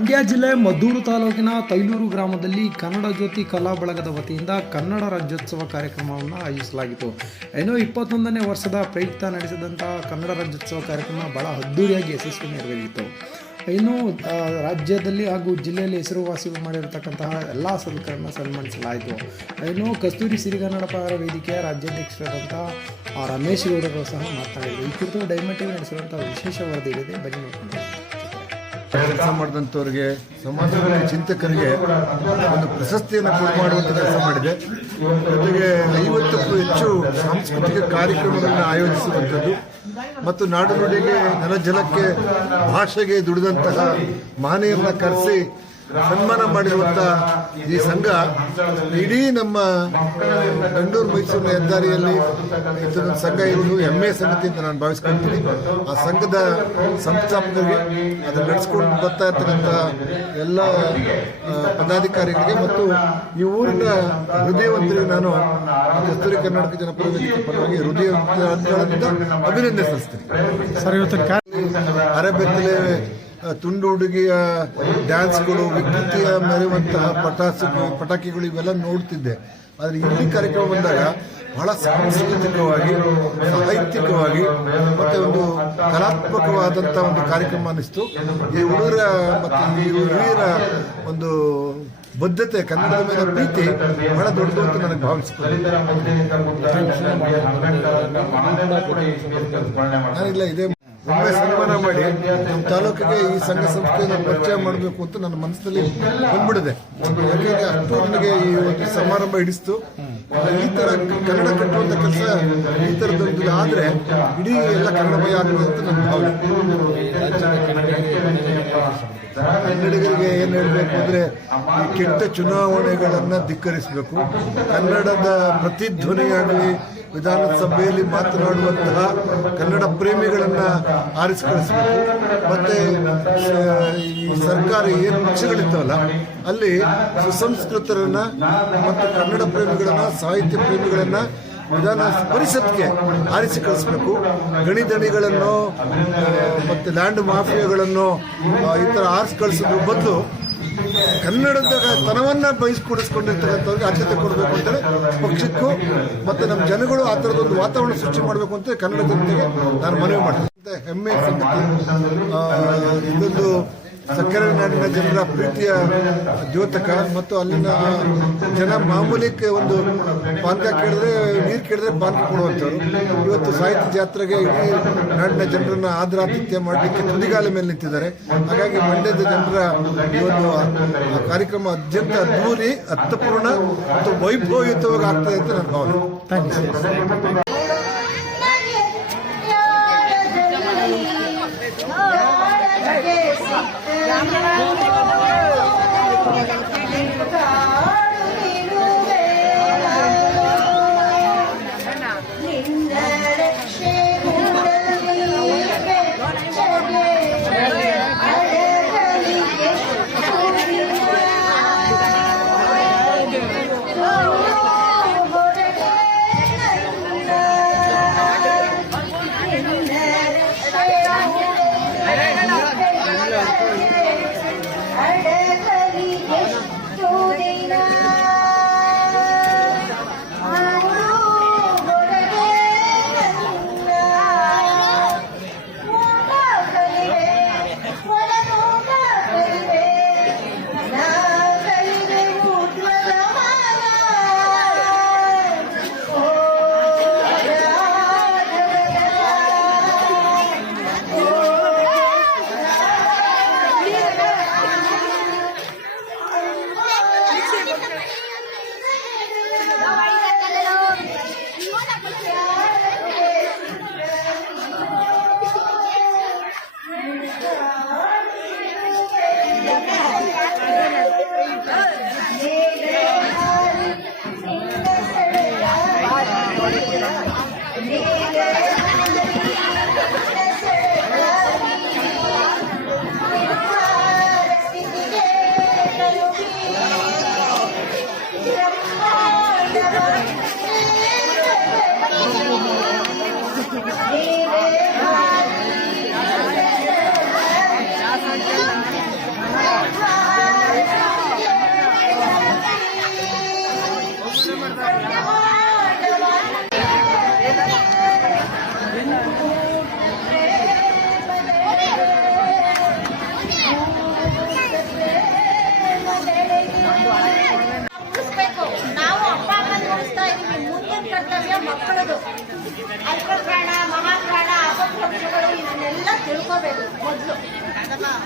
ಮಂಡ್ಯ ಜಿಲ್ಲೆ ಮದ್ದೂರು ತಾಲೂಕಿನ ತೈಲೂರು ಗ್ರಾಮದಲ್ಲಿ ಕನ್ನಡ ಜ್ಯೋತಿ ಕಲಾ ಬಳಗದ ವತಿಯಿಂದ ಕನ್ನಡ ರಾಜ್ಯೋತ್ಸವ ಕಾರ್ಯಕ್ರಮವನ್ನು ಆಯೋಜಿಸಲಾಗಿತ್ತು. ಏನೋ ಇಪ್ಪತ್ತೊಂದನೇ ವರ್ಷದ ಪ್ರಯುಕ್ತ ನಡೆಸಿದಂತಹ ಕನ್ನಡ ರಾಜ್ಯೋತ್ಸವ ಕಾರ್ಯಕ್ರಮ ಬಹಳ ಅದ್ದೂರಿಯಾಗಿ ಯಶಸ್ವಿ ನೆರವೇರಿತು. ಇನ್ನು ರಾಜ್ಯದಲ್ಲಿ ಹಾಗೂ ಜಿಲ್ಲೆಯಲ್ಲಿ ಹೆಸರುವಾಸಿ ಮಾಡಿರತಕ್ಕಂತಹ ಎಲ್ಲ ಸದಸ್ಯರನ್ನು ಸನ್ಮಾನಿಸಲಾಯಿತು. ಇನ್ನು, ಕಸ್ತೂರಿ ಸಿರಿಗನ್ನಡ ಪರ ವೇದಿಕೆಯ ರಾಜ್ಯಾಧ್ಯಕ್ಷರಾದಂತಹ ರಮೇಶ್ ಗೌಡರು ಸಹ ಮಾತನಾಡಿದರು. ಈ ಕುರಿತು ಡೈಮಂಡ್ ಟಿವಿ ನಡೆಸಿರುವಂಥ ವಿಶೇಷ ವರದಿ ಇದೆ ಬನ್ನಿ ನೋಡ್ಕೊಂಡು. ಕೆಲಸ ಮಾಡಿದಂಥವ್ರಿಗೆ, ಸಮಾಜದಲ್ಲಿ ಚಿಂತಕರಿಗೆ ಒಂದು ಪ್ರಶಸ್ತಿಯನ್ನು ಕೊಡು ಮಾಡುವಂಥ ಕೆಲಸ ಮಾಡಿದೆ. ಜೊತೆಗೆ ಐವತ್ತಕ್ಕೂ ಹೆಚ್ಚು ಸಾಂಸ್ಕೃತಿಕ ಕಾರ್ಯಕ್ರಮಗಳನ್ನು ಆಯೋಜಿಸುವಂಥದ್ದು. ಮತ್ತು ನಾಡು ನುಡಿಗೆ, ನೆಲಜಲಕ್ಕೆ ಭಾಷೆಗೆ ದುಡಿದಂತಹ ಮಹನೀಯರನ್ನ ಕರೆಸಿ ಸನ್ಮಾನ ಮಾಡಿರುವಂಥ ಈ ಸಂಘ ಇಡೀ ನಮ್ಮ ಬೆಂಗಳೂರು ಮೈಸೂರಿನ ಹೆದ್ದಾರಿಯಲ್ಲಿ ಸಂಘ ಇರುವುದು ಹೆಮ್ಮೆ ಸಂಗತಿ ಅಂತ ನಾನು ಭಾವಿಸ್ಕೊಂತೀನಿ ಆ ಸಂಘದ ಸಂಸ್ಥಾಪಕರಿಗೆ ಅದನ್ನು ನಡೆಸ್ಕೊಂಡು ಬರ್ತಾ ಇರ್ತಕ್ಕಂಥ ಎಲ್ಲ ಪದಾಧಿಕಾರಿಗಳಿಗೆ ಮತ್ತು ಈ ಊರಿನ ಹೃದಯವಂತರಿಗೆ ನಾನು ಉತ್ತರ ಕರ್ನಾಟಕ ಜನಪ್ರತಿನಿಧಿ ವೇದಿಕೆ ಪರವಾಗಿ ಹೃದಯವಂತರಿಂದ ಅಭಿನಂದನೆ ಸಲ್ಲಿಸ್ತೀನಿ. ಸರ್ ಇವತ್ತು ಅರೆಬೆತ್ತಲೆ ತುಂಡು ಹುಡುಗಿಯ ಡ್ಯಾನ್ಸ್ಗಳು ವಿಕೃತಿಯ ಮೆರೆಯುವಂತಹ ಪಟಾಸು ಪಟಾಕಿಗಳು ಇವೆಲ್ಲ ನೋಡ್ತಿದ್ದೆ. ಆದರೆ ಇಲ್ಲಿ ಕಾರ್ಯಕ್ರಮ ಬಂದಾಗ ಬಹಳ ಸಾಂಸ್ಕೃತಿಕವಾಗಿ ಸಾಹಿತ್ಯಿಕವಾಗಿ ಮತ್ತೆ ಒಂದು ಕಲಾತ್ಮಕವಾದಂಥ ಒಂದು ಕಾರ್ಯಕ್ರಮ ಅನ್ನಿಸ್ತು. ಈ ಹುಡುಗರ ಮತ್ತು ಈ ಹಿರಿಯರ ಒಂದು ಬದ್ಧತೆ ಕನ್ನಡದ ಮೇಲೆ ಪ್ರೀತಿ ಬಹಳ ದೊಡ್ಡದು ಅಂತ ನನಗೆ ಭಾವಿಸ್ತದೆ ನಾನಿಲ್ಲ ಇದೇ ಒಮ್ಮೆ ಸನ್ಮಾನ ಮಾಡಿ. ನಮ್ಮ ತಾಲೂಕಿಗೆ ಈ ಸಂಘ ಸಂಸ್ಥೆಯನ್ನು ಪರಿಚಯ ಮಾಡಬೇಕು ಅಂತ ನನ್ನ ಮನಸ್ಸಲ್ಲಿ ಬಂದ್ಬಿಡಿದೆ ಯಾಕೆಂದ್ರೆ ಅಷ್ಟು ನನಗೆ ಈ ಒಂದು ಸಮಾರಂಭ ಹಿಡಿಸ್ತು. ಈ ತರ ಕನ್ನಡ ಕಟ್ಟುವಂತ ಕೆಲಸ ಈ ಥರದೊಂದು ಆದ್ರೆ ಇಡೀ ಎಲ್ಲ ಕನ್ನಡ ಭಯ ಆಗ್ತದೆ ಅಂತ ನನ್ನ ಭಾವನೆ. ಕನ್ನಡಿಗರಿಗೆ ಏನು ಹೇಳಬೇಕು ಅಂದ್ರೆ ಈ ಕೆಟ್ಟ ಚುನಾವಣೆಗಳನ್ನ ಧಿಕ್ಕರಿಸಬೇಕು. ಕನ್ನಡದ ಪ್ರತಿಧ್ವನಿಯಾಗಲಿ ವಿಧಾನಸಭೆಯಲ್ಲಿ ಮಾತನಾಡುವಂತಹ ಕನ್ನಡ ಪ್ರೇಮಿಗಳನ್ನು ಆರಿಸಿ ಮತ್ತು, ಈ ಸರ್ಕಾರ ಏನು ಪಕ್ಷಗಳಿದ್ದಾವಲ್ಲ ಅಲ್ಲಿ ಸುಸಂಸ್ಕೃತರನ್ನು ಮತ್ತು ಕನ್ನಡ ಪ್ರೇಮಿಗಳನ್ನು, ಸಾಹಿತ್ಯ ಪ್ರೇಮಿಗಳನ್ನು ವಿಧಾನ ಪರಿಷತ್ಗೆ ಆರಿಸಿ ಕಳಿಸ್ಬೇಕು ಗಣಿದಣಿಗಳನ್ನು ಮತ್ತು ಲ್ಯಾಂಡ್ ಮಾಫಿಯಾಗಳನ್ನು ಈ ಥರ ಆರಿಸಿ ಕಳಿಸೋದ್ರ ಬದಲು ಕನ್ನಡದ ತನವನ್ನ ಬಯಸ್ಕೊಡಿಸ್ಕೊಂಡಿರ್ತಕ್ಕಂಥವ್ರಿಗೆ ಆದ್ಯತೆ ಕೊಡಬೇಕು ಅಂತೇಳಿ ಪಕ್ಷಕ್ಕೂ ಮತ್ತೆ ನಮ್ಮ ಜನಗಳು ಆ ಥರದೊಂದು ವಾತಾವರಣ ಸೃಷ್ಟಿ ಮಾಡಬೇಕು ಅಂತ ಕನ್ನಡ ಜನತೆಗೆ ನಾನು ಮನವಿ ಮಾಡ್ತೀನಿ. ಹೆಮ್ಮೆ ಇದೊಂದು ಸಕ್ಕರೆ ನಾಡಿನ ಜನರ ಪ್ರೀತಿಯ ದ್ಯೋತಕ ಮತ್ತು ಅಲ್ಲಿನ ಜನ ಮಾಮೂಲಿಕ್ಕೆ ಒಂದು ಪಾನಕ ಕೇಳಿದ್ರೆ, ನೀರು ಕೇಳಿದ್ರೆ ಪಾನಕ ಕೊಡುವಂಥವ್ರು. ಇವತ್ತು ಸಾಹಿತ್ಯ ಜಾತ್ರೆಗೆ ಇಡೀ ನಾಡಿನ ಜನರನ್ನ ಆದರಾತಿಥ್ಯ ಮಾಡಲಿಕ್ಕೆ ತುದಿಗಾಲ ಮೇಲೆ ನಿಂತಿದ್ದಾರೆ. ಹಾಗಾಗಿ ಮಂಡ್ಯದ ಜನರ ಒಂದು ಕಾರ್ಯಕ್ರಮ ಅತ್ಯಂತ ಅದ್ಧೂರಿ, ಅರ್ಥಪೂರ್ಣ ಮತ್ತು ವೈಭವಯುತವಾಗಿ ಆಗ್ತದೆ ಅಂತ ನನ್ನ ಭಾವನೆ. 同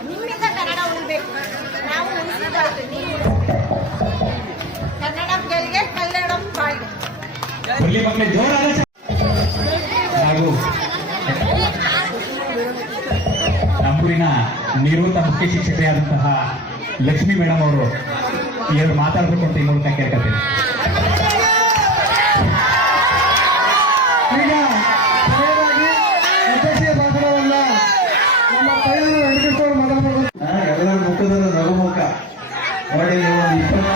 ನಿಮ್ಮಿಂದ ಕನ್ನಡ ಉಳಿಬೇಕು. ನಾವು ಉಳಿಸಿದಾಯ್ತು ಕನ್ನಡ ಗೆಲ್ಗೆ ಕನ್ನಡ ಬಾಳ್ಗೆ. ನಮ್ಮೂರಿನ ನಿವೃತ್ತ ಮುಖ್ಯ ಶಿಕ್ಷಕರಾದಂತಹ ಲಕ್ಷ್ಮೀ ಮೇಡಮ್ ಅವರು ಎರಡು ಮಾತಾಡಬೇಕು ಅಂತ ಈ ಮೂಲಕ ಕೇಳ್ಕೊತೀನಿ ಈಗ ಕೊನೆಯದಾಗಿ ಅಧ್ಯಕ್ಷೀಯ ಭಾಷಣವನ್ನ ನಮ್ಮ ಕೈಯಲ್ಲಿ ವೆಂಕಟೇಶ್ವರ ಮಾತಾಡಬೇಕು ಎಲ್ಲರ ಮುಖದಲ್ಲಿ ನಗುಮುಖ ನೋಡಿ ನೀವು ಒಂದು ಇಪ್ಪತ್ತು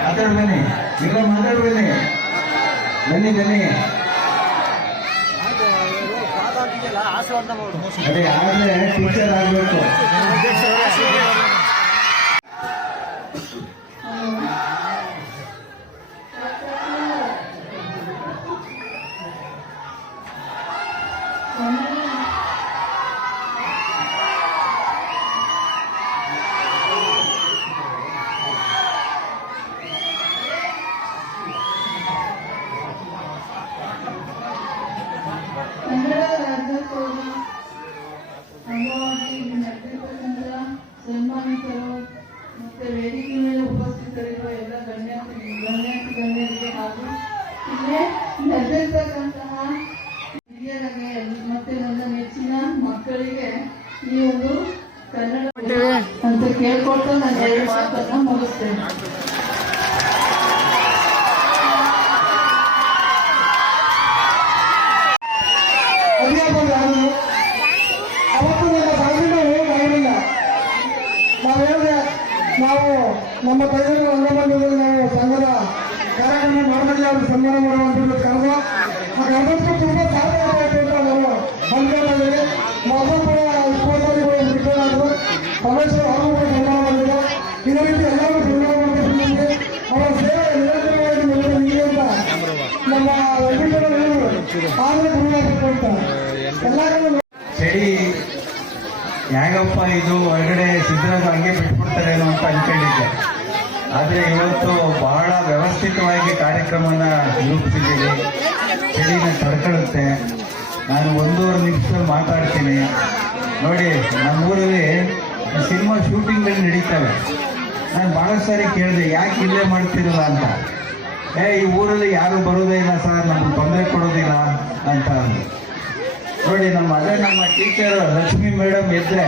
ಮಾತಾಡ್ ಬನ್ನಿ ಇಲ್ಲ ಮಾತಾಡ್ ಬನ್ನಿ ಬನ್ನಿ ಬನ್ನಿ ಅದೇ ಆದ್ರೆ ಟೀಚರ್ ಆಗ್ಬೇಕು ಕನ್ನಡ ರಾಜ್ಯೋತ್ಸವದ ಅಂಗವಾಗಿ ಇಲ್ಲಿ ನಡೆದಿರ್ತಕ್ಕಂಥ ಸನ್ಮಾನಿತರು ಮತ್ತೆ ವೇದಿಕೆ ಮೇಲೆ ಉಪಸ್ಥಿತರಿರುವ ಎಲ್ಲ ಗಣ್ಯಾತಿ ಗಣ್ಯಾತಿ ಗಣ್ಯರಿಗೆ ಹಾಗೂ ಇಲ್ಲೇ ನಡೆದಿರ್ತಕ್ಕಂತಹ ಹಿರಿಯರಿಗೆ ಮತ್ತೆ ನನ್ನ ನೆಚ್ಚಿನ ಮಕ್ಕಳಿಗೆ ಈ ಒಂದು ಕನ್ನಡ ಅಂತ ಕೇಳ್ಕೊಳ್ತಾ ನಾನು ಎರಡು ಮಾತನ್ನ ಮುಗಿಸ್ತೇನೆ ಅಧ್ಯಾಪಕರು ಯಾರು ಅವತ್ತು ನಮ್ಮ ಸಾಧನೆ ಹೋಗಲಿಲ್ಲ ನಾವು ಹೇಳಿದೆ ನಾವು ನಮ್ಮ ಕೈಗೊಂಡು ರಂಗಮಂದಿರದಲ್ಲಿ ನಾವು ಸಂಘದ ಕಾರ್ಯಕ್ರಮ ಮಾಡಿದಲ್ಲಿ ಅವರು ಸನ್ಮಾನ ಮಾಡುವಂಥದ್ದು ಕರೆದ ಆ ಕರೆದಷ್ಟು ತುಂಬ ಸಾಧನೆ ಮಾಡಬೇಕು ಅಂತ ನಾವು ಅನ್ಕೊಂಡಿದ್ದೀವಿ ಮಗು ಕೂಡ ಸ್ಪೋರ್ಟ್ಸಲ್ಲಿ ಕೂಡ ರಿಟರ್ನ್ ಆದರು ಪರಮೇಶ್ವರ್ ಅವರು ಕೂಡ ಸನ್ಮಾನ ಮಾಡಿದ್ರು ಇದೇ ರೀತಿ ಎಲ್ಲರೂ ಸನ್ಮಾನ ಮಾಡಬೇಕು ಅವರ ಸೇವೆ ನಿರಂತರವಾಗಿ ಮುಂದೆ ಅಂತ ನಮ್ಮ ವೆಂಕಟೇಶ್ವರ ಹೇಳಿದ್ರು ಆದ್ರೆ ಗುರುವಾಗಬೇಕು ಅಂತ ಎಲ್ಲರೂ ಚಳಿ ಹೇಗಪ್ಪ ಇದು ಹೊರಗಡೆ ಹಾಗೆ ಹಂಗೆ ಬಿಟ್ಬಿಡ್ತಾರೇನೋ ಅಂತ ಅನ್ಕೊಂಡಿದ್ದೆ. ಆದರೆ ಇವತ್ತು ಬಹಳ ವ್ಯವಸ್ಥಿತವಾಗಿ ಕಾರ್ಯಕ್ರಮನ ರೂಪಿಸಿದ್ದೀವಿ ಚಳಿನ ತಡ್ಕೊಳ್ಳುತ್ತೆ. ನಾನು ಒಂದೂವರೆ ನಿಮಿಷದಲ್ಲಿ ಮಾತಾಡ್ತೀನಿ. ನೋಡಿ, ನಮ್ಮೂರಲ್ಲಿ ಸಿನಿಮಾ ಶೂಟಿಂಗ್ಗಳು ನಡೀತವೆ. ನಾನು ಭಾಳ ಸಾರಿ ಕೇಳಿದೆ, ಯಾಕೆ ಇಲ್ಲೇ ಮಾಡ್ತಿರಲ್ಲ ಅಂತ. ಏ, ಈ ಊರಲ್ಲಿ ಯಾರು ಬರೋದೇ ಇಲ್ಲ ಸರ್, ನಮ್ಗೆ ತೊಂದರೆ ಕೊಡೋದಿಲ್ಲ ಅಂತ. ನೋಡಿ, ನಮ್ಮ ಅದೇ ನಮ್ಮ ಟೀಚರ್ ಲಕ್ಷ್ಮಿ ಮೇಡಮ್ ಇದ್ರೆ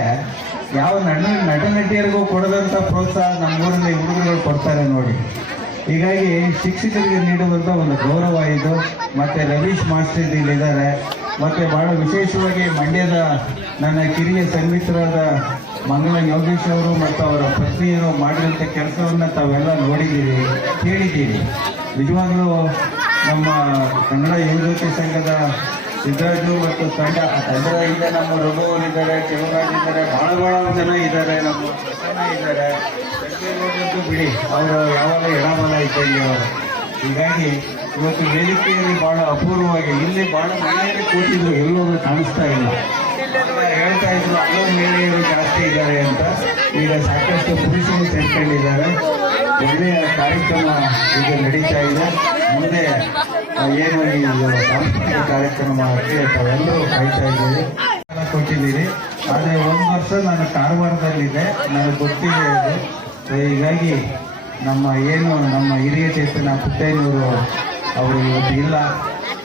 ಯಾವ ನಟ ನಟ ನಟಿಯರಿಗೂ ಕೊಡದಂತ ಪ್ರೋತ್ಸಾಹ ನಮ್ಮ ಊರಲ್ಲಿ ಹುಡುಗರುಗಳು ಕೊಡ್ತಾರೆ ನೋಡಿ. ಹೀಗಾಗಿ ಶಿಕ್ಷಕರಿಗೆ ನೀಡುವಂತ ಒಂದು ಗೌರವ ಇದು. ಮತ್ತೆ ರವೀಶ್ ಮಾಸ್ಟರ್ ಇಲ್ಲಿದ್ದಾರೆ. ಮತ್ತೆ ಬಹಳ ವಿಶೇಷವಾಗಿ ಮಂಡ್ಯದ ನನ್ನ ಕಿರಿಯ ಸನ್ಮಿತ್ರರಾದ ಮಂಗಳ ಯೋಗೇಶ್ ಅವರು ಮತ್ತು ಅವರ ಪತ್ನಿಯರು ಮಾಡಿದಂಥ ಕೆಲಸವನ್ನು ತಾವೆಲ್ಲ ನೋಡಿದ್ದೀರಿ, ಕೇಳಿದ್ದೀರಿ. ನಿಜವಾಗ್ಲೂ ನಮ್ಮ ಕನ್ನಡ ಯುವಜೋತಿ ಸಂಘದ ಸಿದ್ದರಾಜು ಮತ್ತು ತಂಡ, ಆ ತಂಡದ ಹಿಂದೆ ನಮ್ಮ ರಘು ಇದ್ದಾರೆ, ಶಿವರಾಜ್ ಇದ್ದಾರೆ, ಬಹಳ ಬಹಳ ಜನ ಇದ್ದಾರೆ, ನಮ್ಮ ಜನ ಇದ್ದಾರೆ. ಬಿಡಿ, ಅವರು ಯಾವಾಗ ಎಡಬಲ ಇದ್ದಂಗೆ ಅವರು. ಹೀಗಾಗಿ ಇವತ್ತು ವೇದಿಕೆಯಲ್ಲಿ ಬಹಳ ಅಪೂರ್ವವಾಗಿ, ಇಲ್ಲಿ ಬಹಳ ಮಹಿಳೆಯರು ಕೂತಿದ್ರು ಎಲ್ಲೋದು ಕಾಣಿಸ್ತಾ ಇಲ್ಲ. ಹೇಳ್ತಾ ಇದ್ರು ಅಲ್ಲೋ ಮಹಿಳೆಯರು ಜಾಸ್ತಿ ಇದ್ದಾರೆ ಅಂತ. ಈಗ ಸಾಕಷ್ಟು ಪುರುಷರು ಸೇರ್ಕೊಂಡಿದ್ದಾರೆ. ಒಳ್ಳೆಯ ಕಾರ್ಯಕ್ರಮ ಈಗ ನಡೀತಾ ಇದೆ. ಮುಂದೆ ಏನು ಈ ಸಾಂಸ್ಕೃತಿಕ ಕಾರ್ಯಕ್ರಮ ಎಲ್ಲರೂ ಕಾಯ್ತಾ ಇದ್ದೀವಿ ಕೊಟ್ಟಿದ್ದೀರಿ. ಆದರೆ ಒಂದು ವರ್ಷ ನಾನು ಕಾರವಾರದಲ್ಲಿದ್ದೆ ನನಗೆ ಗೊತ್ತಿದೆ ಇದೆ ಹೀಗಾಗಿ ನಮ್ಮ ಏನು ನಮ್ಮ ಹಿರಿಯ ಚೇತನ ಪುಟ್ಟಯ್ಯನವರು ಅವರು ಇವತ್ತು ಇಲ್ಲ.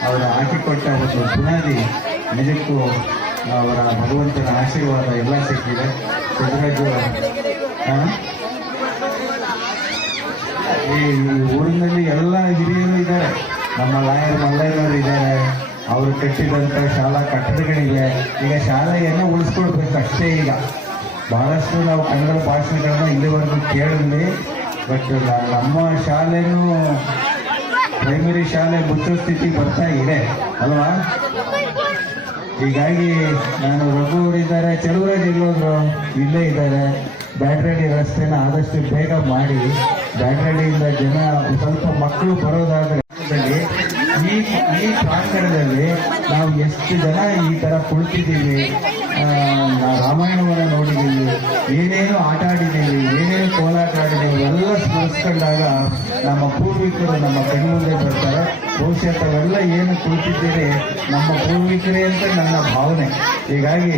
ಅವರು ಹಾಕಿಕೊಟ್ಟ ಒಂದು ಬುನಾದಿ ನಿಜಕ್ಕೂ ಅವರ ಭಗವಂತನ ಆಶೀರ್ವಾದ ಎಲ್ಲ ಸಿಕ್ಕಿದೆ. ಸಿದ್ದರಾಜು ಆ? ಈ ಊರಿನಲ್ಲಿ ಎಲ್ಲ ಹಿರಿಯರು ಇದ್ದಾರೆ. ನಮ್ಮ ಲಾಯರ್ ಮಲ್ಲಯ್ಯನವರು ಇದ್ದಾರೆ. ಅವರು ಕಟ್ಟಿದಂಥ ಶಾಲಾ ಕಟ್ಟಡಗಳಿವೆ. ಈಗ ಶಾಲೆಯನ್ನು ಉಳಿಸ್ಕೊಳ್ಬೇಕು ಅಷ್ಟೇ ಈಗ. ಬಹಳಷ್ಟು ನಾವು ಕನ್ನಡ ಭಾಷೆಗಳನ್ನ ಇಲ್ಲಿವರೆಗೂ ಕೇಳಿದ್ವಿ ಬಟ್ ನಮ್ಮ ಶಾಲೆನೂ ಪ್ರೈಮರಿ ಶಾಲೆ ಮುಚ್ಚೋ ಸ್ಥಿತಿ ಬರ್ತಾ ಇದೆ. ಅಲ್ವಾ? ಹೀಗಾಗಿ ನಾನು ರಘು ಅವರಿದ್ದಾರೆ ಚಲುವರಾಜ್ ಇಲ್ಲೋದ್ರು ಇಲ್ಲೇ ಇದ್ದಾರೆ. ಬ್ಯಾಟ್ರಿ ರಸ್ತೆನ ಆದಷ್ಟು ಬೇಗ ಮಾಡಿ. ಬ್ಯಾಟ್ರಳ್ಳಿಯಿಂದ ಜನ ಸ್ವಲ್ಪ ಮಕ್ಕಳು ಬರೋದಾದ್ರೆ ಈ ಈ ಪ್ರಾಂಗಣದಲ್ಲಿ ನಾವು ಎಷ್ಟು ಜನ ಈ ತರ ಕುಳಿತಿದ್ದೀವಿ? ರಾಮಾಯಣವನ್ನು ನೋಡಿದ್ದೀವಿ, ಏನೇನು ಆಟ ಆಡಿದ್ದೀವಿ, ಏನೇನು ಕೋಲಾಟ ಆಡಿದ್ದೀವಿ, ಎಲ್ಲ ಸ್ಮರಿಸ್ಕೊಂಡಾಗ ನಮ್ಮ ಪೂರ್ವಿಕರು ನಮ್ಮ ಕಣ್ಮುಂದೆ ಬರ್ತಾರೆ. ಬಹುಶಃ ತಾವೆಲ್ಲ ಏನು ಕುಳಿತಿದ್ದೀರಿ? ನಮ್ಮ ಪೂರ್ವಿಕರೇ ಅಂತ ನನ್ನ ಭಾವನೆ. ಹೀಗಾಗಿ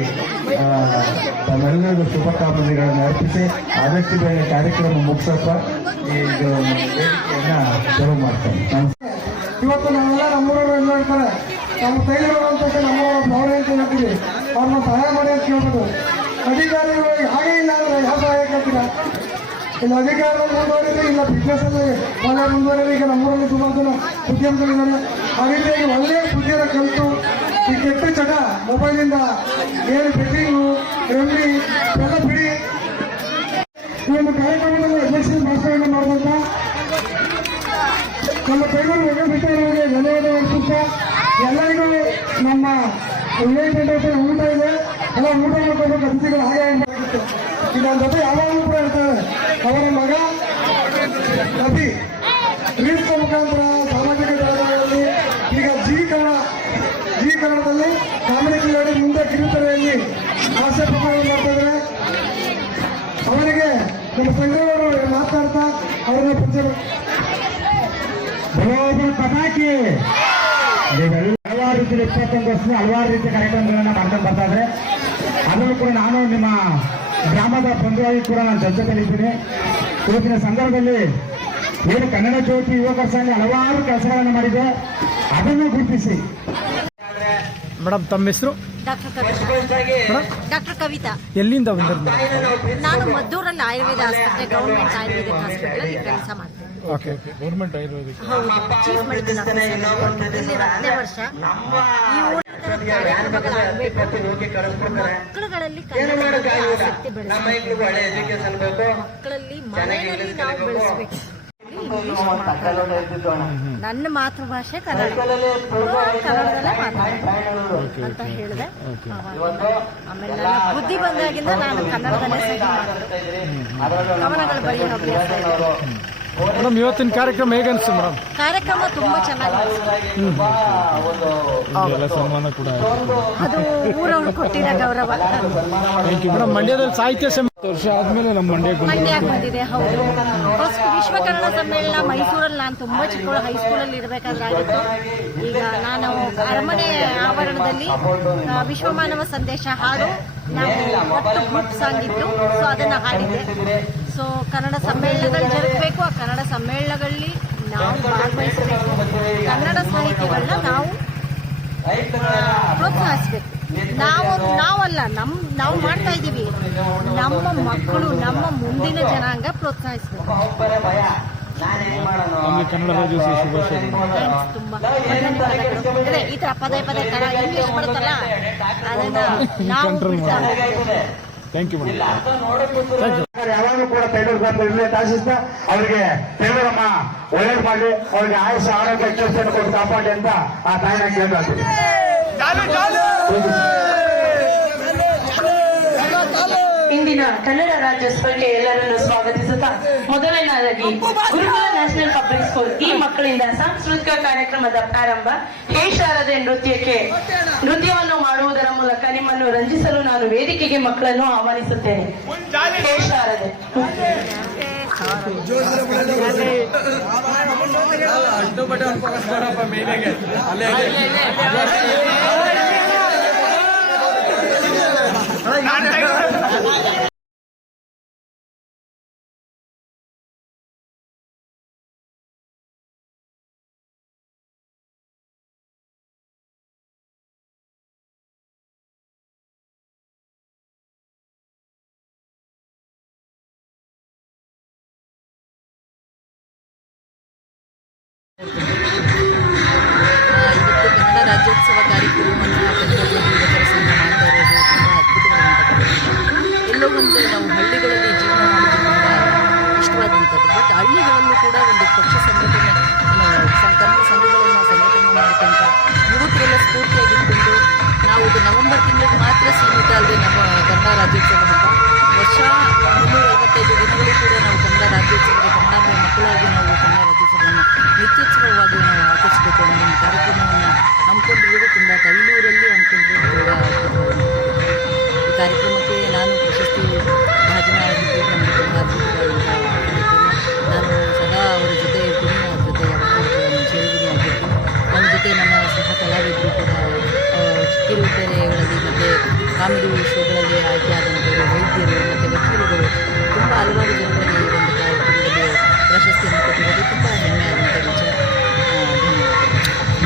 ತಮ್ಮೆಲ್ಲರಿಗೂ ಶುಭಕಾಮನೆಗಳನ್ನು ಅರ್ಪಿಸಿ ಆದಷ್ಟು ಬೇಗ ಕಾರ್ಯಕ್ರಮ ಮುಗಿಸಪ್ಪ. ಈ ವೇದಿಕೆಯನ್ನ ಶುರು ಮಾಡ್ತೇನೆ. ಇವತ್ತು ನಾವೆಲ್ಲ ನಮ್ಮೂರವರು ಏನ್ ಮಾಡ್ತಾರೆ ನಮ್ಮ ತೈಲರು ಅಂತ ನಮ್ಮವರ ಭಾವನೆ ಅಂತ ಹೇಳ್ತೀವಿ. ಅವ್ರನ್ನ ಸಹಾಯ ಮಾಡಿ ಅಂತ ಕೇಳ್ಬೋದು ಅಧಿಕಾರಿಗಳು ಹಾಗೆ ಇಲ್ಲ ಅಂದ್ರೆ ಯಾವ ಸಹಾಯ ಕೇಳ್ತೀರಾ? ಇಲ್ಲ ಅಧಿಕಾರ ಮುಂದುವರಿದ್ರೆ ಇಲ್ಲ ಬಿಸ್ನೆಸ್ ಅಲ್ಲಿ ಒಳ್ಳೆ ಮುಂದುವರಿದ್ರೆ ಈಗ ನಮ್ಮೂರಲ್ಲಿ ಸುಮಾರು ಜನ ಉದ್ಯಮಗಳಿದ್ದಾರೆ ರೀತಿಯಾಗಿ ಒಳ್ಳೆಯ ಬುದ್ಧಿಯನ್ನು ಕಲಿತು ಈ ಕೆಟ್ಟ ಚಟ ಮೊಬೈಲಿಂದ ಏನು ಬೆಟ್ಟಿಂಗು ರೆಂಬಿ ಎಲ್ಲ ಬಿಡಿ. ಈ ಒಂದು ಕಾರ್ಯಕ್ರಮದಲ್ಲಿ ಯಶಸ್ವಿ ಭಾಷಣವನ್ನು ಮಾಡಿದಂತ ನಮ್ಮ ಕೈಗೊಂಡು ಒಗ್ಗಟ್ಟಿಗೆ ಧನ್ಯವಾದ ಅರ್ಪಿಸ್ತಾ, ಎಲ್ಲರಿಗೂ ನಮ್ಮ ವಿವೇಕ್ ಫೌಂಡೇಶನ್ ಊಟ ಇದೆ. ಎಲ್ಲ ಊಟ ಮಾಡ್ಕೊಂಡು ಅತಿಥಿಗಳು ಹಾಗೆ ಈಗ ನನ್ನ ಜೊತೆ ಯಾವಾಗಲೂ ಕೂಡ ಇರ್ತಾರೆ. ಅವರ ಮಗ ರವಿ. ಮುಖಾಂತರ ಸಾಮಾಜಿಕ ಜಾಲತಾಣಗಳಲ್ಲಿ ಈಗ ಜಿ ಕನ್ನಡ ಜಿ ಕನ್ನಡದಲ್ಲಿ ಕಾಮಿಡಿ ಕಿಲಾಡಿ ಮುಂದೆ ಕಿರುತೆರೆಯಲ್ಲಿ ಹಾಸ್ಯ ಪ್ರಮಾಣ ಮಾಡ್ತಾ ಇದ್ದಾರೆ ಅವರಿಗೆ ನಮ್ಮ ಸಂಘದವರು ಮಾತನಾಡ್ತಾ ಅವ್ರನ್ನ ಬರೋಬ್ಬರ ಪಟಾಕಿ ಹಲವಾರು ರೀತಿಯಲ್ಲಿ ಇಪ್ಪತ್ತೊಂದು ವರ್ಷದ ಹಲವಾರು ರೀತಿಯ ಕಾರ್ಯಕ್ರಮಗಳನ್ನ ಮಾಡ್ಕೊಂಡು ಬರ್ತಾ ಇದ್ರೆ ಅದನ್ನು ಕೂಡ ನಾನು ನಿಮ್ಮ ಗ್ರಾಮದ ಬಂಧುವಾಗಿ ಕೂಡ ನಾನು ಚರ್ಚೆಯಲ್ಲಿದ್ದೀನಿ ಇವತ್ತಿನ ಸಂದರ್ಭದಲ್ಲಿ ಏನು ಕನ್ನಡ ಜ್ಯೋತಿ ಯುವಕರ ಸಂಘ ಹಲವಾರು ಕೆಲಸಗಳನ್ನು ಮಾಡಿದೆ ಅದನ್ನು ಗುರುತಿಸಿ ಮೇಡಮ್ ತಮ್ಮ ಹೆಸರು ಡಾಕ್ಟರ್ ಕವಿತಾ. ಡಾಕ್ಟರ್ ಕವಿತಾ. ಎಲ್ಲಿಂದ ಬಂದಿರೋದು? ನಾನು ಮದ್ದೂರಲ್ಲಿ ಆಯುರ್ವೇದ ಆಸ್ಪತ್ರೆ ಗೌರ್ಮೆಂಟ್ ಆಯುರ್ವೇದಿಕ್ ಹಾಸ್ಪಿಟಲ್ ಕೆಲಸ ಮಾಡ್ತೀನಿ. Okay government Ayurvedic. ಹೌದು ಚೀಫ್ ಮೆಡಿಕಲ್ ಆಫೀಸರ್ ಇಲ್ಲಿ ಹತ್ತನೇ ವರ್ಷ. ಈ ಊರಿನ ಕಾರ್ಯಕ್ರಮಗಳಾಗಬೇಕು ಮಕ್ಕಳುಗಳಲ್ಲಿ ಆಸಕ್ತಿ ಬೆಳೆಸಬೇಕು. ಮಕ್ಕಳಲ್ಲಿ ಮನೆಯಲ್ಲಿ ನಾವು ಬೆಳೆಸಬೇಕು. ನನ್ನ ಮಾತೃಭಾಷೆ ಕನ್ನಡ. ಕನ್ನಡದಲ್ಲೇ ಮಾತಾಡೋದು ಅಂತ ಹೇಳಿದೆ. ಆವಾಗ. ಆಮೇಲೆ ನನ್ನ ಬುದ್ಧಿ ಬಂದಾಗಿಂದ ನಾನು ಕನ್ನಡದಲ್ಲೇ ಮಾಡೋದು ಕವನಗಳು ಬರೆಯೋ ಅಭ್ಯಾಸ ಇದೆ ಮೇಡಮ್ ಇವತ್ತಿನ ಕಾರ್ಯಕ್ರಮ ಹೇಗೆ ಅನಿಸ್ತು ಮೇಡಮ್? ಕಾರ್ಯಕ್ರಮ ತುಂಬಾ ಚೆನ್ನಾಗಿದೆ ಸನ್ಮಾನ ಕೂಡ ಅದು ಊರವ್ರು ಕೊಟ್ಟಿರೋ ಗೌರವ. ಮೇಡಮ್ ಮಂಡ್ಯದಲ್ಲಿ ಸಾಹಿತ್ಯ ವರ್ಷ ಆದ್ಮೇಲೆ ನಮ್ಮ ಮಂಡ್ಯಕ್ಕೆ ಮಂಡ್ಯಕ್ಕೆ ಬಂದಿದೆ ಹೌದು. ಫಸ್ಟ್ ವಿಶ್ವ ಕನ್ನಡ ಸಮ್ಮೇಳನ ಮೈಸೂರಲ್ಲಿ ನಾನು ತುಂಬಾ ಚಿಕ್ಕವಳು ಹೈಸ್ಕೂಲಲ್ಲಿ ಇರಬೇಕಾದ್ರೆ ಆಗಿತ್ತು. ಈಗ ನಾನು ಅರಮನೆ ಆವರಣದಲ್ಲಿ ಆ, ವಿಶ್ವಮಾನವ ಸಂದೇಶ ಹಾಡು ನಾವು ಒಟ್ಟು ಗ್ರೂಪ್ ಸಾಂಗ್ ಇತ್ತು ಸೊ ಅದನ್ನ ಹಾಡಿದ್ದೆ. ಸೊ ಕನ್ನಡ ಸಮ್ಮೇಳನಗಳು ಜರುಗಬೇಕು. ಆ ಕನ್ನಡ ಸಮ್ಮೇಳನಗಳಲ್ಲಿ ನಾವು ಭಾಗವಹಿಸಬೇಕು. ಕನ್ನಡ ಸಾಹಿತ್ಯಗಳನ್ನ ನಾವು ಪ್ರೋತ್ಸಾಹಿಸ್ಬೇಕು. ನಾವು ನಾವಲ್ಲ ನಮ್ ನಾವು ಮಾಡ್ತಾ ಇದ್ದೀವಿ. ನಮ್ಮ ಮಕ್ಕಳು ನಮ್ಮ ಮುಂದಿನ ಜನಾಂಗ ಪ್ರೋತ್ಸಾಹಿಸಬೇಕು. ತುಂಬಾ. ಅದೇ ಈ ತರ ಪದೇ ಪದೇ ಕನ್ನಡ ಇಂಗ್ಲಿಷ್ ಬರುತ್ತಲ್ಲ ಅದನ್ನ ನಾವು. ಥ್ಯಾಂಕ್ ಯು ಮೇಡಮ್ ಯಾವಾಗಲೂ ಕೂಡ ಟೈಲರ್ ಬಂದು ಇಲ್ಲೇ ಆಶಿಸ್ತಾ ಅವರಿಗೆ ಟೈಲರಮ್ಮ ಒಳ್ಳೇದು ಮಾಡಿ ಅವ್ರಿಗೆ ಆಯುಷ ಆರೋಗ್ಯ ಕೆಲಸ ಕೊಟ್ಟು ಕಾಪಾಡಿ ಅಂತ ಆ ತಾಯಿನ ಕೇಳ್ಕೊಳ್ತೀವಿ ಇಂದಿನ ಕನ್ನಡ ರಾಜ್ಯೋತ್ಸವಕ್ಕೆ ಎಲ್ಲರನ್ನು ಸ್ವಾಗತಿಸುತ್ತಾ ಮೊದಲನೆಯದಾಗಿ ಗುರುಕುಲ ನ್ಯಾಷನಲ್ ಪಬ್ಲಿಕ್ ಸ್ಕೂಲ್ ಈ ಮಕ್ಕಳಿಂದ ಸಾಂಸ್ಕೃತಿಕ ಕಾರ್ಯಕ್ರಮದ ಪ್ರಾರಂಭ ಹೇಷಾರದೆ ನೃತ್ಯಕ್ಕೆ. ನೃತ್ಯವನ್ನು ಮಾಡುವುದರ ಮೂಲಕ ನಿಮ್ಮನ್ನು ರಂಜಿಸಲು ನಾನು ವೇದಿಕೆಗೆ ಮಕ್ಕಳನ್ನು ಆಹ್ವಾನಿಸುತ್ತೇನೆ. ಹೇ ಅಲ್ಲೇ đi. ಅಲ್ಲದೆ ನಮ್ಮ ಕನ್ನಡ ರಾಜ್ಯೋತ್ಸವ ಹಬ್ಬ. ವರ್ಷ ಮುನ್ನೂರ ಐವತ್ತೈದು ದಿನಗಳು ಕೂಡ ನಾವು ಕನ್ನಡ ರಾಜ್ಯೋತ್ಸವದ ಕನ್ನಡ ಮಕ್ಕಳಾಗಿ ನಾವು ಕನ್ನಡ ರಾಜ್ಯೋತ್ಸವವನ್ನು ನಿತ್ಯೋತ್ಸವವಾಗಿ ನಾವು ಆಚರಿಸಬೇಕು ಅನ್ನೋ ಒಂದು ಕಾರ್ಯಕ್ರಮವನ್ನು ಹಮ್ಮಿಕೊಂಡಿರುವುದು ತುಂಬ ತೈಲೂರಲ್ಲಿ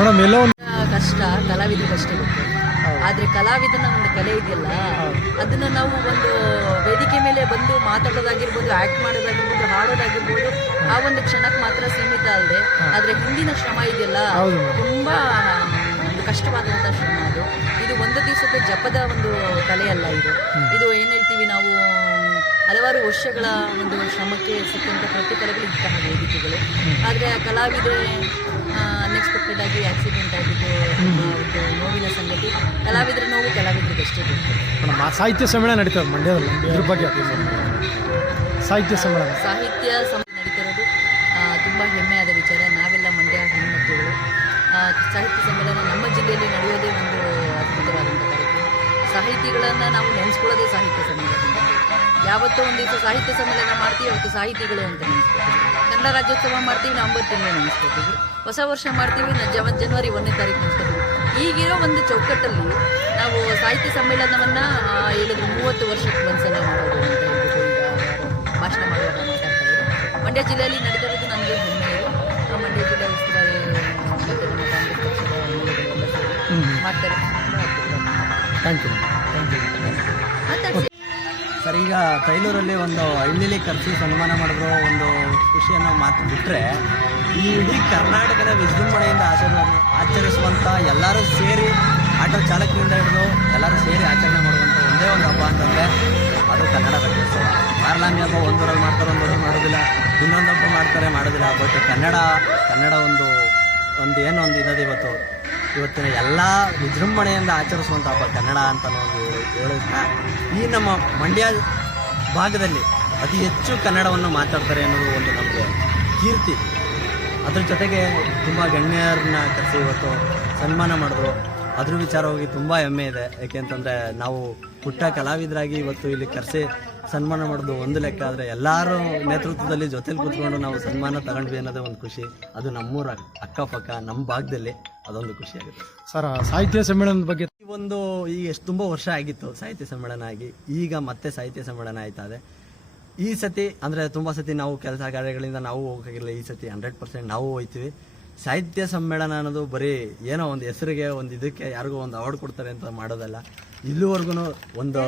ಮೇಡಮ್ ಎಲ್ಲ ಒಂದು ಕಷ್ಟ ಕಲಾವಿದರಿಗಷ್ಟೇ ಗೊತ್ತು ಆದರೆ ಕಲಾವಿದನ ಒಂದು ಕಲೆ ಇದೆಯಲ್ಲ ಅದನ್ನ ನಾವು ಒಂದು ವೇದಿಕೆ ಮೇಲೆ ಬಂದು ಮಾತಾಡೋದಾಗಿರ್ಬೋದು ಆ್ಯಕ್ಟ್ ಮಾಡೋದಾಗಿರ್ಬೋದು ಹಾಡೋದಾಗಿರ್ಬೋದು ಆ ಒಂದು ಕ್ಷಣಕ್ಕೆ ಮಾತ್ರ ಸೀಮಿತ ಅಲ್ಲದೆ ಆದ್ರೆ ಹಿಂದಿನ ಶ್ರಮ ಇದೆಯಲ್ಲ ತುಂಬಾ ಒಂದು ಕಷ್ಟವಾದಂಥ ಶ್ರಮ ಅದು. ಇದು ಒಂದು ದಿವಸದ ಜಪದ ಒಂದು ಕಲೆ ಅಲ್ಲ ಇದು ಇದು ಏನ್ ಹೇಳ್ತೀವಿ ನಾವು ಹಲವಾರು ವರ್ಷಗಳ ಒಂದು ಶ್ರಮಕ್ಕೆ ಸಿಕ್ಕಂಥ ಪ್ರತಿಫಲಗಳು ಇಂತಹ ವೇದಿಕೆಗಳು. ಆದರೆ ಆ ಕಲಾವಿದೆ ಅನ್ಎಕ್ಸ್ಪೆಕ್ಟೆಡ್ ಆಗಿ ಆಕ್ಸಿಡೆಂಟ್ ಆಗಿದ್ದು ಒಂದು ನೋವಿನ ಸಂಗತಿ ಕಲಾವಿದರ ನೋವು ಕಲಾವಿದರಿಗಷ್ಟೇ ಸಾಹಿತ್ಯ ಸಮ್ಮೇಳನ ನಡೀತದೆ ಮಂಡ್ಯದಲ್ಲಿ ಇದ್ರ ಬಗ್ಗೆ ಸಾಹಿತ್ಯ ಸಮ್ಮೇಳನ. ಸಾಹಿತ್ಯ ಸಮ್ಮೇಳನ ನಡೀತಿರೋದು ತುಂಬ ಹೆಮ್ಮೆಯಾದ ವಿಚಾರ. ನಾವೆಲ್ಲ ಮಂಡ್ಯ ಹೆಣ್ಮಕ್ಕಳು ಸಾಹಿತ್ಯ ಸಮ್ಮೇಳನ ನಮ್ಮ ಜಿಲ್ಲೆಯಲ್ಲಿ ನಡೆಯೋದೇ ಒಂದು ಅದ್ಭುತವಾದಂಥ ಕಾರ್ಯಕ್ರಮ. ಸಾಹಿತಿಗಳನ್ನು ನಾವು ನೆನೆಸ್ಕೊಳ್ಳೋದೇ ಸಾಹಿತ್ಯ ಸಮ್ಮೇಳನದಿಂದ ಯಾವತ್ತೋ ಒಂದು ದಿವಸ ಸಾಹಿತ್ಯ ಸಮ್ಮೇಳನ ಮಾಡ್ತೀವಿ ಅವತ್ತು ಸಾಹಿತಿಗಳು ಅಂತ ನೆನೆಸ್ಕೊತೀವಿ. ಕನ್ನಡ ರಾಜ್ಯೋತ್ಸವ ಮಾಡ್ತೀವಿ ನವಂಬರ್ ತಿಂಗಳು ನೆನೆಸ್ಕೊತೀವಿ. ಹೊಸ ವರ್ಷ ಮಾಡ್ತೀವಿ ನಾವು ಜವ ಜನವರಿ ಒಂದನೇ ತಾರೀಕು ನೆನೆಸ್ಕೊತೀವಿ. ಈಗಿರೋ ಒಂದು ಚೌಕಟ್ಟಲ್ಲಿ ನಾವು ಸಾಹಿತ್ಯ ಸಮ್ಮೇಳನವನ್ನು ಹೇಳಿದ್ರು ಮೂವತ್ತು ವರ್ಷಕ್ಕೆ ಒಂದ್ಸಲ ಮಾಡೋದು ಅಂತ ಹೇಳ್ಬಿಟ್ಟು ಈಗ ಭಾಷಣ ಮಾಡುವಾಗ ಮಾತಾಡ್ತಾ ಇದ್ರು ಮಂಡ್ಯ ಜಿಲ್ಲೆಯಲ್ಲಿ ನಡೆದಿರೋದು ನನಗೆ ಹೆಮ್ಮೆಯು ಮಂಡ್ಯ ಜಿಲ್ಲೆ ಉಸ್ತುವಾರಿ ಮತ್ತು ನಮ್ಮ ಕಾಂಗ್ರೆಸ್ ಪಕ್ಷದ ಎಮ್ಮೆಲ್ಲೆಗಳೆಲ್ಲ ಮಾಡ್ತಾರೆ. ಥ್ಯಾಂಕ್ ಯು ಸರ್, ಈಗ ಕೈಲೂರಲ್ಲಿ ಒಂದು ಹಳ್ಳಿಲಿ ಕರೆಸಿ ಸನ್ಮಾನ ಮಾಡಿದ್ರು ಒಂದು ಖುಷಿಯನ್ನು ಮಾತು ಬಿಟ್ಟರೆ ಈ ಇಡೀ ಕರ್ನಾಟಕದ ವಿಜೃಂಭಣೆಯಿಂದ ಆಚರಣೆ ಆಚರಿಸುವಂಥ ಎಲ್ಲರೂ ಸೇರಿ ಆಟೋ ಚಾಲಕರಿಂದ ಹಿಡಿದು ಎಲ್ಲರೂ ಸೇರಿ ಆಚರಣೆ ಮಾಡುವಂಥ ಒಂದೇ ಒಂದು ಹಬ್ಬ ಅಂತಂದರೆ ಅದು ಕನ್ನಡ ರಾಜ್ಯೋತ್ಸವ ಮಾರ್ಲಾಮಿ ಹಬ್ಬ ಒಂದೂರಲ್ಲಿ ಮಾಡ್ತಾರೆ ಒಂದೂರಲ್ಲಿ ಮಾಡೋದಿಲ್ಲ. ಇನ್ನೊಂದು ಹಬ್ಬ ಮಾಡ್ತಾರೆ, ಮಾಡೋದಿಲ್ಲ. ಬಟ್ ಕನ್ನಡ ಕನ್ನಡ ಒಂದು ಒಂದು ಏನೋ ಒಂದು ಇರೋದು ಇವತ್ತು. ಇವತ್ತಿನ ಎಲ್ಲ ವಿಜೃಂಭಣೆಯಿಂದ ಆಚರಿಸುವಂಥ ಹಬ್ಬ ಕನ್ನಡ ಅಂತ ನಾವು ಹೇಳೋದನ್ನ ಈ ನಮ್ಮ ಮಂಡ್ಯ ಭಾಗದಲ್ಲಿ ಅತಿ ಹೆಚ್ಚು ಕನ್ನಡವನ್ನು ಮಾತಾಡ್ತಾರೆ ಅನ್ನೋದು ಒಂದು ನಮಗೆ ಕೀರ್ತಿ. ಅದ್ರ ಜೊತೆಗೆ ತುಂಬ ಗಣ್ಯರನ್ನ ಕರೆಸಿ ಇವತ್ತು ಸನ್ಮಾನ ಮಾಡಿದ್ರು. ಅದ್ರ ವಿಚಾರವಾಗಿ ತುಂಬ ಹೆಮ್ಮೆ ಇದೆ. ಯಾಕೆ ಅಂತಂದರೆ ನಾವು ಪುಟ್ಟ ಕಲಾವಿದರಾಗಿ ಇವತ್ತು ಇಲ್ಲಿ ಕರೆಸಿ ಸನ್ಮಾನ ಮಾಡೋದು ಒಂದು ಲೆಕ್ಕ ಆದರೆ ಎಲ್ಲರೂ ನೇತೃತ್ವದಲ್ಲಿ ಜೊತೆಲಿ ಕೂತ್ಕೊಂಡು ನಾವು ಸನ್ಮಾನ ತಗೊಂಡ್ವಿ ಅನ್ನೋದೇ ಒಂದು ಖುಷಿ. ಅದು ನಮ್ಮೂರ ಅಕ್ಕಪಕ್ಕ ನಮ್ಮ ಭಾಗದಲ್ಲಿ ಅದೊಂದು ಖುಷಿಯಾಗುತ್ತೆ ಸರ್ ಸಾಹಿತ್ಯ ಸಮ್ಮೇಳನದ ಬಗ್ಗೆ ಈ ಒಂದು ಈಗ ಎಷ್ಟು ತುಂಬ ವರ್ಷ ಆಗಿತ್ತು ಸಾಹಿತ್ಯ ಸಮ್ಮೇಳನ ಆಗಿ ಈಗ ಮತ್ತೆ ಸಾಹಿತ್ಯ ಸಮ್ಮೇಳನ ಆಯ್ತಾ ಇದೆ ಈ ಸತಿ ಅಂದರೆ ತುಂಬ ಸತಿ ನಾವು ಕೆಲಸ ಕಾರ್ಯಗಳಿಂದ ನಾವು ಹೋಗೋಕ್ಕಾಗಿಲ್ಲ ಈ ಸತಿ ಹಂಡ್ರೆಡ್ ಪರ್ಸೆಂಟ್ ನಾವು ಹೋಯ್ತೀವಿ. ಸಾಹಿತ್ಯ ಸಮ್ಮೇಳನ ಅನ್ನೋದು ಬರೀ ಏನೋ ಒಂದು ಹೆಸರಿಗೆ ಒಂದು ಇದಕ್ಕೆ ಯಾರಿಗೂ ಒಂದು ಅವಾರ್ಡ್ ಕೊಡ್ತಾರೆ ಅಂತ ಮಾಡೋದಲ್ಲ. ಇಲ್ಲಿವರೆಗೂ ಒಂದು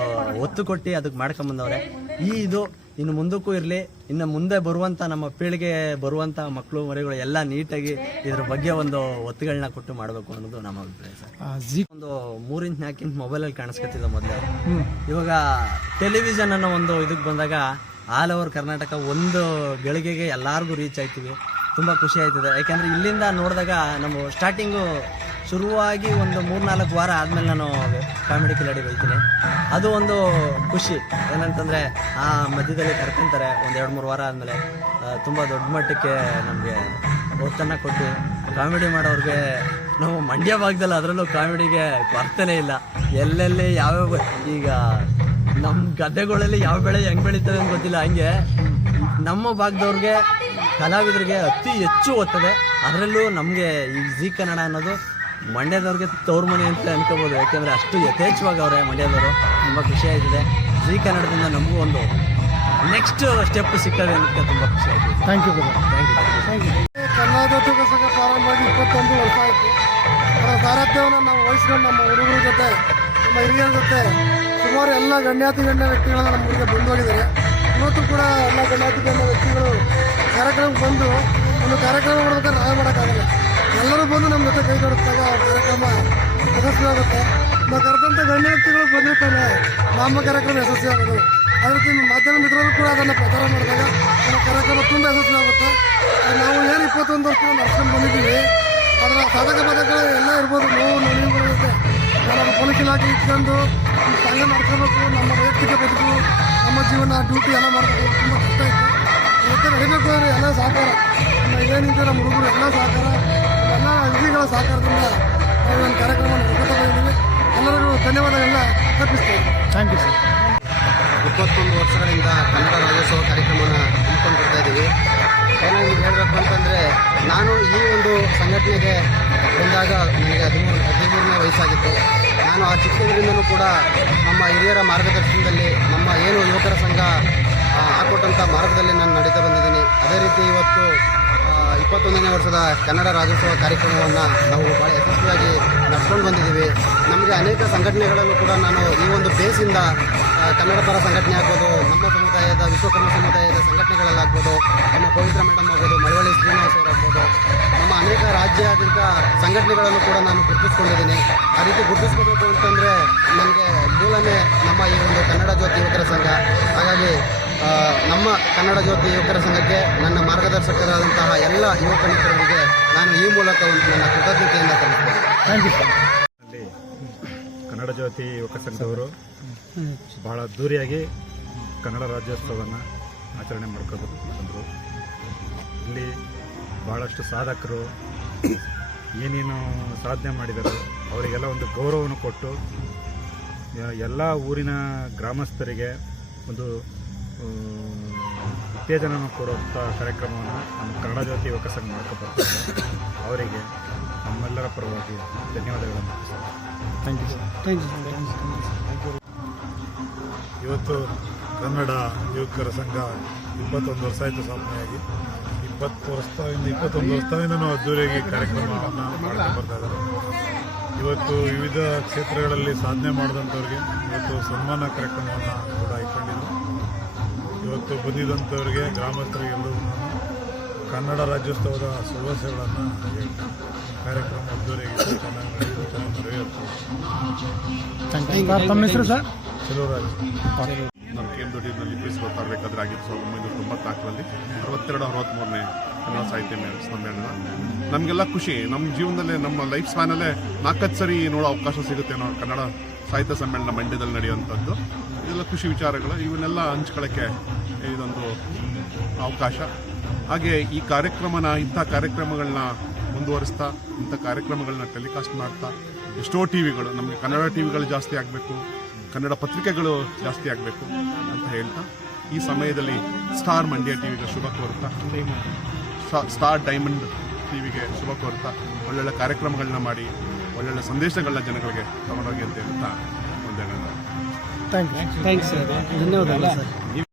ಒತ್ತು ಕೊಟ್ಟು ಅದಕ್ಕೆ ಮಾಡ್ಕೊಂಬಂದವ್ರೆ ಈ ಇದು ಇನ್ನು ಮುಂದಕ್ಕೂ ಇರಲಿ ಇನ್ನು ಮುಂದೆ ಬರುವಂಥ ನಮ್ಮ ಪೀಳಿಗೆ ಬರುವಂಥ ಮಕ್ಕಳು ಮರಿಗಳು ಎಲ್ಲ ನೀಟಾಗಿ ಇದ್ರ ಬಗ್ಗೆ ಒಂದು ಒತ್ತುಗಳನ್ನ ಕೊಟ್ಟು ಮಾಡಬೇಕು ಅನ್ನೋದು ನಮ್ಮ ಅಭಿಪ್ರಾಯ ಸರ್. ಒಂದು ಮೂರಿಂಚ್ ಇಂಚ್ ನಾಲ್ಕು ಇಂಚ್ ಮೊಬೈಲಲ್ಲಿ ಕಾಣಿಸ್ಕೊತಿದ್ದ ಮೊದಲೇ ಇವಾಗ ಟೆಲಿವಿಷನ್ ಅನ್ನೋ ಒಂದು ಇದಕ್ಕೆ ಬಂದಾಗ ಆಲ್ ಓವರ್ ಕರ್ನಾಟಕ ಒಂದು ಗಳಿಗೆಗೆ ಎಲ್ಲರಿಗೂ ರೀಚ್ ಆಯ್ತೀವಿ. ತುಂಬ ಖುಷಿ ಆಯ್ತದೆ. ಯಾಕೆಂದ್ರೆ ಇಲ್ಲಿಂದ ನೋಡಿದಾಗ ನಮ್ಮ ಸ್ಟಾರ್ಟಿಂಗು ಶುರುವಾಗಿ ಒಂದು ಮೂರ್ನಾಲ್ಕು ವಾರ ಆದಮೇಲೆ ನಾನು ಕಾಮಿಡಿ ಕಿಲಾಡಿ ಬೈತೀನಿ. ಅದು ಒಂದು ಖುಷಿ. ಏನಂತಂದರೆ ಆ ಮಧ್ಯದಲ್ಲಿ ಕರ್ಕೊಂತಾರೆ, ಒಂದು ಎರಡು ಮೂರು ವಾರ ಆದಮೇಲೆ. ತುಂಬ ದೊಡ್ಡ ಮಟ್ಟಕ್ಕೆ ನಮಗೆ ಒತ್ತನ್ನು ಕೊಟ್ಟು ಕಾಮಿಡಿ ಮಾಡೋರಿಗೆ ನಾವು ಮಂಡ್ಯ ಭಾಗದಲ್ಲಿ ಅದರಲ್ಲೂ ಕಾಮಿಡಿಗೆ ಕೊರತೆನೇ ಇಲ್ಲ. ಎಲ್ಲೆಲ್ಲಿ ಯಾವ್ಯಾವ ಈಗ ನಮ್ಮ ಗದ್ದೆಗಳಲ್ಲಿ ಯಾವ ಬೆಳೆ ಹೆಂಗೆ ಬೆಳೀತದೆ ಅಂತ ಗೊತ್ತಿಲ್ಲ. ಹಂಗೆ ನಮ್ಮ ಭಾಗದವ್ರಿಗೆ, ಕಲಾವಿದರಿಗೆ ಅತಿ ಹೆಚ್ಚು ಒತ್ತದೆ. ಅದರಲ್ಲೂ ನಮಗೆ ಈ ಜಿ ಕನ್ನಡ ಅನ್ನೋದು ಮಂಡ್ಯದವ್ರಿಗೆ ತವ್ರ ಮನೆ ಅಂತ ಅನ್ಕೋಬೋದು. ಯಾಕೆಂದರೆ ಅಷ್ಟು ಯಥೇಚ್ಛವಾಗಿ ಅವರೇ ಮಂಡ್ಯದವರು. ತುಂಬ ಖುಷಿ ಆಯ್ತಿದೆ. ಜಿ ಕನ್ನಡದಿಂದ ನಮಗೂ ಒಂದು ನೆಕ್ಸ್ಟ್ ಸ್ಟೆಪ್ ಸಿಗ್ತದೆ ಅನ್ನೋದಕ್ಕೆ ತುಂಬ ಖುಷಿ ಆಯಿತು. Thank you thank you thank you Kannada Sangha ಪ್ರಾರಂಭವಾಗಿ ಇಪ್ಪತ್ತೊಂದು ವರ್ಷ ಆಯಿತು. ಅದರ ಸಾರಥ್ಯವನ್ನು ನಾವು ವಹಿಸ್ಕೊಂಡು ನಮ್ಮ ಹುಡುಗರ ಜೊತೆ ನಮ್ಮ ಹಿರಿಯರ ಜೊತೆ ಸುಮಾರು ಎಲ್ಲ ಗಣ್ಯಾತಿ ಗಣ್ಯ ವ್ಯಕ್ತಿಗಳನ್ನ ನಮ್ಮ ಊರಿಗೆ ಬಂದು ಹೋಗಿದ್ದಾರೆ ಇವತ್ತು ಕೂಡ ಎಲ್ಲ ಗಣ್ಯಾತಿ ಗಣ್ಯ ವ್ಯಕ್ತಿಗಳು ಕಾರ್ಯಕ್ರಮಕ್ಕೆ ಬಂದು ಒಂದು ಕಾರ್ಯಕ್ರಮ ಮಾಡಬೇಕಾದ್ರೆ ನಾವೇ ಮಾಡೋಕ್ಕಾಗಲ್ಲ. ಎಲ್ಲರೂ ಬಂದು ನಮ್ಮ ಜೊತೆ ಕೈ ಕಾರ್ಯಕ್ರಮ ಯಶಸ್ವಿ ಆಗುತ್ತೆ ನಾವು ಕರೆದಂಥ ಗಣ್ಯ ವ್ಯಕ್ತಿಗಳು ಬಂದಿರ್ತಾನೆ ನಮ್ಮ ಕಾರ್ಯಕ್ರಮ ಯಶಸ್ವಿ ಆಗೋದು ಅದ್ರ ಮಾಧ್ಯಮ ಮಿತ್ರರು ಕೂಡ ಅದನ್ನು ಪ್ರಚಾರ ಮಾಡಿದಾಗ ನಮ್ಮ ಕಾರ್ಯಕ್ರಮ ತುಂಬ ಯಶಸ್ವಿ ಆಗುತ್ತೆ ನಾವು ಏನು ಇಪ್ಪತ್ತೊಂದು ವರ್ಷ ನಡ್ಸ್ಕೊಂಡು ಬಂದಿದ್ದೀವಿ. ಅದರ ಸಾಧಕ ಪದಕಗಳು ಎಲ್ಲ ಇರ್ಬೋದು. ನೋವು ನೋವುಗಳು ನಾವು ನಮ್ಮ ಪೊಲೀಸ್ ಇಲಾಖೆ ಇಟ್ಕೊಂಡು ಸಂಘ ನಡ್ಕೋಬೇಕು ನಮ್ಮ ವೈಯಕ್ತಿಕ ಬದುಕು, ನಮ್ಮ ಜೀವನ, ಡ್ಯೂಟಿ ಎಲ್ಲ ಮಾಡಬೇಕು. ತುಂಬ ಕಷ್ಟ ಇತ್ತು ಮತ್ತೆ ನಡಿಬೇಕು ಅಂದರೆ ಎಲ್ಲ ಸಹಕಾರ. ನಮ್ಮ ಏನಿದೆ ನಮ್ಮ ಹುಡುಗರು ಎಲ್ಲ ಸಹಕಾರ. ಸಹಕಾರದಿಂದ ನಾವು ಒಂದು ಕಾರ್ಯಕ್ರಮವನ್ನು ಎಲ್ಲರಿಗೂ ಧನ್ಯವಾದಗಳನ್ನ ಅರ್ಪಿಸ್ತೇವೆ ಥ್ಯಾಂಕ್ ಯು ಸರ್ ಇಪ್ಪತ್ತೊಂದು ವರ್ಷಗಳಿಂದ ಕನ್ನಡ ರಾಜ್ಯೋತ್ಸವ ಕಾರ್ಯಕ್ರಮವನ್ನು ಹಮ್ಮಿಕೊಂಡು ಬರ್ತಾ ಇದ್ದೀವಿ ಏನೋ ನಿಮ್ಗೆ ಹೇಳಬೇಕು ಅಂತಂದರೆ ನಾನು ಈ ಒಂದು ಸಂಘಟನೆಗೆ ಬಂದಾಗ ನನಗೆ ಹದಿಮೂರು ಹದಿಮೂರನೇ ವಯಸ್ಸಾಗಿತ್ತು. ನಾನು ಆ ಚಿಕ್ಕಂದಿನಿಂದಲೂ ಕೂಡ ನಮ್ಮ ಹಿರಿಯರ ಮಾರ್ಗದರ್ಶನದಲ್ಲಿ ನಮ್ಮ ಏನು ಯುವಕರ ಸಂಘ ಆ, ಹಾಕೊಟ್ಟಂಥ ಮಾರ್ಗದಲ್ಲಿ ನಾನು ನಡೀತಾ ಬಂದಿದ್ದೀನಿ. ಅದೇ ರೀತಿ ಇವತ್ತು ಇಪ್ಪತ್ತೊಂದನೇ ವರ್ಷದ ಕನ್ನಡ ರಾಜ್ಯೋತ್ಸವ ಕಾರ್ಯಕ್ರಮವನ್ನು ನಾವು ಭಾಳ ಯಶಸ್ವಿಯಾಗಿ ನಡೆಸ್ಕೊಂಡು ಬಂದಿದ್ದೀವಿ. ನಮಗೆ ಅನೇಕ ಸಂಘಟನೆಗಳಲ್ಲೂ ಕೂಡ ನಾನು ಈ ಒಂದು ಬೇಸಿಂದ ಕನ್ನಡ ಪರ ಸಂಘಟನೆ ಆಗ್ಬೋದು, ನಮ್ಮ ಸಮುದಾಯದ, ವಿಶ್ವಕರ್ಮ ಸಮುದಾಯದ ಸಂಘಟನೆಗಳಲ್ಲಾಗ್ಬೋದು, ನಮ್ಮ ಪವಿತ್ರ ಮೇಡಮ್ ಆಗ್ಬೋದು, ಮಳವಳ್ಳಿ ಶ್ರೀನಿವಾಸ್ ಅವರಾಗ್ಬೋದು ನಮ್ಮ ಅನೇಕ ರಾಜ್ಯಾದ್ಯಂತ ಸಂಘಟನೆಗಳನ್ನು ಕೂಡ ನಾನು ಗುರುತಿಸ್ಕೊಂಡಿದ್ದೀನಿ. ಆ ರೀತಿ ಗುರುತಿಸ್ಕೋಬೇಕು ಅಂತಂದರೆ ನಮಗೆ ಮೂಲನೇ ನಮ್ಮ ಈ ಒಂದು ಕನ್ನಡ ಜ್ಯೋತಿ ಯುವಕರ ಸಂಘ. ಹಾಗಾಗಿ ನಮ್ಮ ಕನ್ನಡ ಜ್ಯೋತಿ ಯುವಕರ ಸಂಘಕ್ಕೆ ನನ್ನ ಮಾರ್ಗದರ್ಶಕರಾದಂತಹ ಎಲ್ಲ ಯುವಕ ಮಿತ್ರರಿಗೆ ನಾನು ಈ ಮೂಲಕ ಒಂದು ನನ್ನ ಕೃತಜ್ಞತೆಯಿಂದ ಸಲ್ಲಿಸ್ತೇನೆ. ಕನ್ನಡ ಜ್ಯೋತಿ ಯುವಕ ಸಂಘದವರು ಬಹಳ ಅದ್ದೂರಿಯಾಗಿ ಕನ್ನಡ ರಾಜ್ಯೋತ್ಸವವನ್ನು ಆಚರಣೆ ಮಾಡ್ಕೋಬೇಕು ಇಲ್ಲಿ ಬಹಳಷ್ಟು ಸಾಧಕರು ಏನೇನು ಸಾಧನೆ ಮಾಡಿದರು ಅವರಿಗೆಲ್ಲ ಒಂದು ಗೌರವವನ್ನು ಕೊಟ್ಟು ಎಲ್ಲ ಊರಿನ ಗ್ರಾಮಸ್ಥರಿಗೆ ಒಂದು ಆ, ಉತ್ತೇಜನವನ್ನು ಕೊಡುವಂಥ ಕಾರ್ಯಕ್ರಮವನ್ನು ನಮ್ಮ ಕನ್ನಡ ಜ್ಯೋತಿ ಯುವಕ ಸಂಘ ಮಾಡ್ಕೊಬರ್ತಾರೆ ಅವರಿಗೆ ನಮ್ಮೆಲ್ಲರ ಪರವಾಗಿ ಧನ್ಯವಾದಗಳನ್ನು thank you sir thank you sir thank you ಇವತ್ತು ಕನ್ನಡ ಯುವಕರ ಸಂಘ ಇಪ್ಪತ್ತೊಂದು ವರ್ಷ ಆಯಿತು ಸ್ಥಾಪನೆಯಾಗಿ. ಇಪ್ಪತ್ತು ವರ್ಷದಿಂದ ಇಪ್ಪತ್ತೊಂದು ವರ್ಷದಿಂದ ನಾವು ಅದ್ದೂರಿಯಾಗಿ ಕಾರ್ಯಕ್ರಮವನ್ನು ಮಾಡ್ಕೊಂಡು ಬರ್ತಾ ಇದ್ದಾರೆ. ಇವತ್ತು ವಿವಿಧ ಕ್ಷೇತ್ರಗಳಲ್ಲಿ ಸಾಧನೆ ಮಾಡಿದಂಥವ್ರಿಗೆ ಇವತ್ತು ಸನ್ಮಾನ ಕಾರ್ಯಕ್ರಮವನ್ನು ಕೂಡ ಇಟ್ಕೊಂಡಿದ್ದು ಇವತ್ತು ಬಂದಿದ್ದಂಥವ್ರಿಗೆ ಗ್ರಾಮಸ್ಥರಿಗೆಲ್ಲರೂ ಕನ್ನಡ ರಾಜ್ಯೋತ್ಸವದ ಶುಭಾಶಯಗಳನ್ನು. ಕಾರ್ಯಕ್ರಮ ಅದ್ದೂರಿಯಾಗಿ ಚೆನ್ನಾಗಿ ನಡೆಯುತ್ತೆ, ಚೆನ್ನಾಗಿ ತಮ್ಮ ಹೆಸರು ಸರ್? ಚೆಲುವರಾಜ್. ನಾನು ಕೆ ಎಂ ದೊಡ್ಡಿನಲ್ಲಿ ಪೀಸ್ ಗೊತ್ತಾಗಬೇಕಾದ್ರೆ ಆಗಿದ್ದು ಸಾವಿರದ ಒಂಬೈನೂರ ತೊಂಬತ್ನಾಲ್ಕರಲ್ಲಿ ಅರವತ್ತೆರಡು ಅರವತ್ತ್ಮೂರನೇ ಕನ್ನಡ ಸಾಹಿತ್ಯ ಮೇಳ ಸಮ್ಮೇಳನ. ನಮಗೆಲ್ಲ ಖುಷಿ. ನಮ್ಮ ಜೀವನದಲ್ಲೇ ನಮ್ಮ ಲೈಫ್ ಸ್ಪ್ಯಾನಲ್ಲೇ ನಾಲ್ಕತ್ತು ಸರಿ ನೋಡೋ ಅವಕಾಶ ಸಿಗುತ್ತೆ ಅನ್ನೋ ಕನ್ನಡ ಸಾಹಿತ್ಯ ಸಮ್ಮೇಳನ ಮಂಡ್ಯದಲ್ಲಿ ನಡೆಯುವಂಥದ್ದು. ಇದೆಲ್ಲ ಖುಷಿ ವಿಚಾರಗಳು, ಇವನ್ನೆಲ್ಲ ಹಂಚ್ಕೊಳ್ಳೋಕ್ಕೆ ಇದೊಂದು ಅವಕಾಶ. ಹಾಗೆ ಈ ಕಾರ್ಯಕ್ರಮನ, ಇಂಥ ಕಾರ್ಯಕ್ರಮಗಳನ್ನ ಮುಂದುವರಿಸ್ತಾ, ಇಂಥ ಕಾರ್ಯಕ್ರಮಗಳನ್ನ ಟೆಲಿಕಾಸ್ಟ್ ಮಾಡ್ತಾ, ಎಷ್ಟೋ ಟಿ ವಿಗಳು, ನಮಗೆ ಕನ್ನಡ ಟಿ ವಿಗಳು ಜಾಸ್ತಿ ಆಗಬೇಕು, ಕನ್ನಡ ಪತ್ರಿಕೆಗಳು ಜಾಸ್ತಿ ಆಗಬೇಕು ಅಂತ ಹೇಳ್ತಾ, ಈ ಸಮಯದಲ್ಲಿ ಸ್ಟಾರ್ ಮಂಡ್ಯ ಟಿ ವಿಗೆ ಶುಭ ಕೋರ್ತಾ, ಸ್ಟಾ- ಸ್ಟಾರ್ ಡೈಮಂಡ್ ಟಿ ವಿಗೆ ಶುಭ ಕೋರ್ತಾ, ಒಳ್ಳೊಳ್ಳೆ ಕಾರ್ಯಕ್ರಮಗಳನ್ನ ಮಾಡಿ, ಒಳ್ಳೊಳ್ಳೆ ಸಂದೇಶಗಳನ್ನ ಜನಗಳಿಗೆ ತಗೊಂಡೋಗಿ ಅಂತ ಹೇಳ್ತಾ ವಂದನೆಗಳು ಥ್ಯಾಂಕ್ ಯು ಥ್ಯಾಂಕ್ಸ್ ಸರ್ ಧನ್ಯವಾದಗಳು ಸರ್